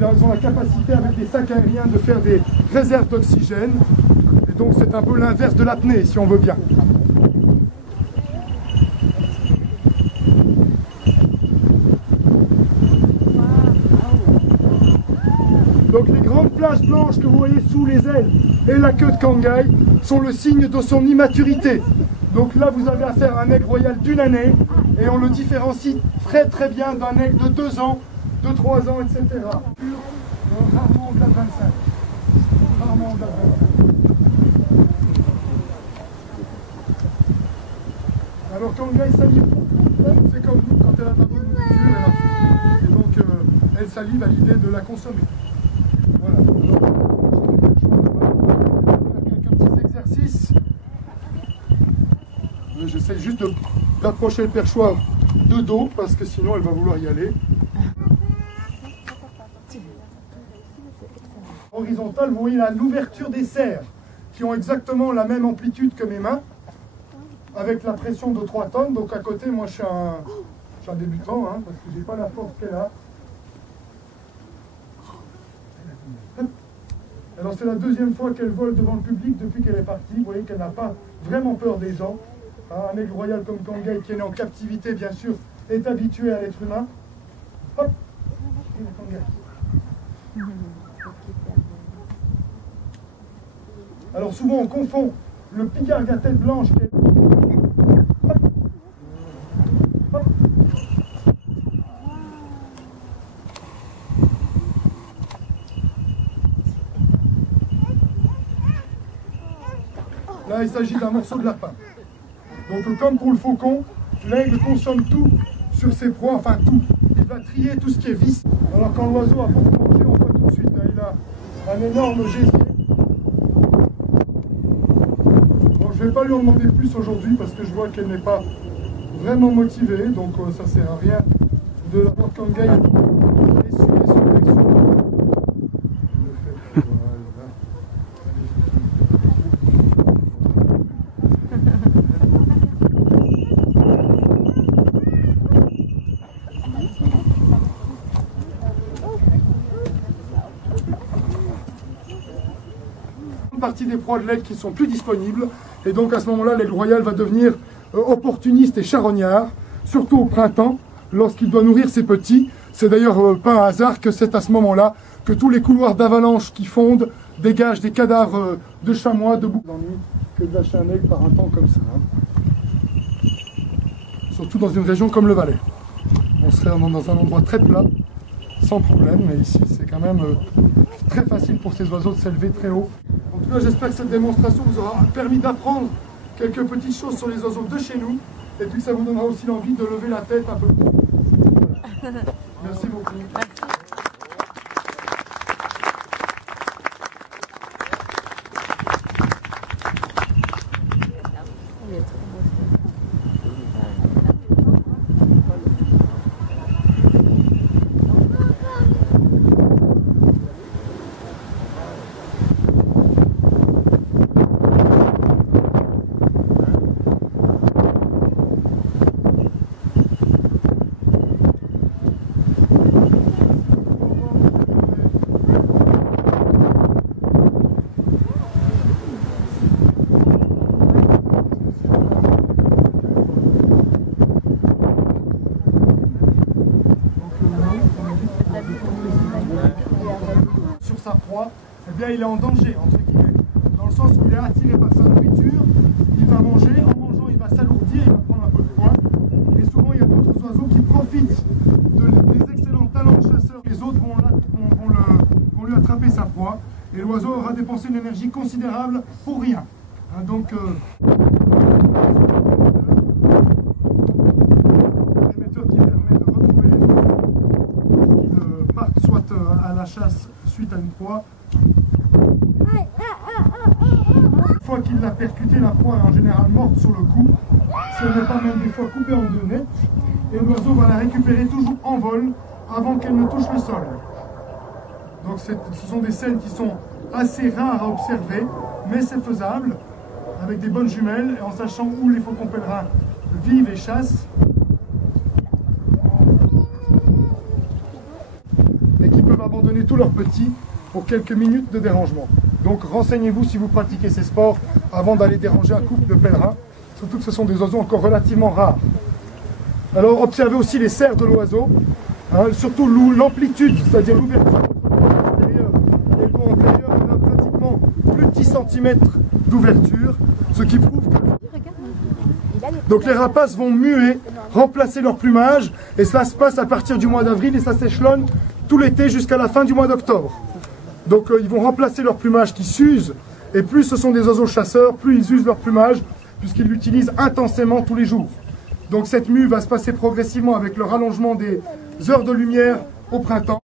ils ont la capacité avec les sacs aériens de faire des réserves d'oxygène. Et donc c'est un peu l'inverse de l'apnée, si on veut bien. Donc les grandes plages blanches que vous voyez sous les ailes et la queue de Kangai sont le signe de son immaturité. Donc là vous avez affaire à un aigle royal d'1 année et on le différencie très bien d'un aigle de 2 ans, de 3 ans, etc. Rarement au-delà de 25. Rarement au-delà de 25. Alors Kangai salive. C'est comme nous, quand elle a pas bonne nourriture, elle a faim. Et donc elle salive à l'idée de la consommer. Voilà. Quelques petits exercices. J'essaie juste d'approcher le perchoir de dos parce que sinon elle va vouloir y aller. Horizontale, vous voyez là l'ouverture des serres qui ont exactement la même amplitude que mes mains avec la pression de 3 tonnes. Donc à côté, moi je suis un débutant hein, parce que j'ai pas la force qu'elle a. Alors c'est la 2e fois qu'elle vole devant le public depuis qu'elle est partie. Vous voyez qu'elle n'a pas vraiment peur des gens. Un aigle royal comme Kangai qui est né en captivité bien sûr est habitué à l'être humain. Hop. Alors souvent on confond le pigargue à tête blanche qui est... Hop. Hop. Là il s'agit d'un morceau de lapin. Donc comme pour le faucon, l'aigle consomme tout sur ses proies, enfin tout. Il va trier tout ce qui est vice. Alors quand l'oiseau a beaucoup mangé, on voit tout de suite, hein, il a un énorme gésier. Bon, je ne vais pas lui en demander plus aujourd'hui parce que je vois qu'elle n'est pas vraiment motivée, donc ça ne sert à rien de la voir Kangai essuyer son bec sur le doigt. Partie des proies de l'aigle qui sont plus disponibles et donc à ce moment-là l'aigle royal va devenir opportuniste et charognard, surtout au printemps lorsqu'il doit nourrir ses petits. C'est d'ailleurs pas un hasard que c'est à ce moment-là que tous les couloirs d'avalanche qui fondent dégagent des cadavres de chamois, de boucs d'ennui que de lâcher un aigle par un temps comme ça. Hein. Surtout dans une région comme le Valais. On serait dans un endroit très plat, sans problème, mais ici c'est quand même très facile pour ces oiseaux de s'élever très haut. En tout cas, j'espère que cette démonstration vous aura permis d'apprendre quelques petites choses sur les oiseaux de chez nous, et puis que ça vous donnera aussi l'envie de lever la tête un peu plus. Voilà. Merci beaucoup. Merci. Sur sa proie, eh bien il est en danger, entre guillemets, dans le sens où il est attiré par sa nourriture, il va manger, en mangeant il va s'alourdir, il va prendre un peu de poids, et souvent il y a d'autres oiseaux qui profitent des excellents talents de chasseur, les autres vont lui attraper sa proie, et l'oiseau aura dépensé une énergie considérable pour rien. Hein, donc, l'émetteur qui permet de retrouver les oiseaux lorsqu'ils partent soit à la chasse suite à une proie. Une fois qu'il l'a percuté, la proie est en général morte sur le coup, si elle n'est pas même des fois coupée en 2 net, et l'oiseau va la récupérer toujours en vol avant qu'elle ne touche le sol. Donc ce sont des scènes qui sont assez rares à observer, mais c'est faisable, avec des bonnes jumelles, et en sachant où les faucons pèlerins vivent et chassent. Et qui peuvent abandonner abandonner tous leurs petits pour quelques minutes de dérangement. Donc renseignez-vous si vous pratiquez ces sports avant d'aller déranger un couple de pèlerins, surtout que ce sont des oiseaux encore relativement rares. Alors observez aussi les serres de l'oiseau, hein, surtout l'amplitude, c'est-à-dire l'ouverture extérieure et le dos antérieur, on a pratiquement plus de 10 cm d'ouverture, ce qui prouve que... Donc les rapaces vont muer, remplacer leur plumage, et cela se passe à partir du mois d'avril et ça s'échelonne tout l'été jusqu'à la fin du mois d'octobre. Donc ils vont remplacer leur plumage qui s'use, et plus ce sont des oiseaux chasseurs, plus ils usent leur plumage, puisqu'ils l'utilisent intensément tous les jours. Donc cette mue va se passer progressivement avec le rallongement des heures de lumière au printemps.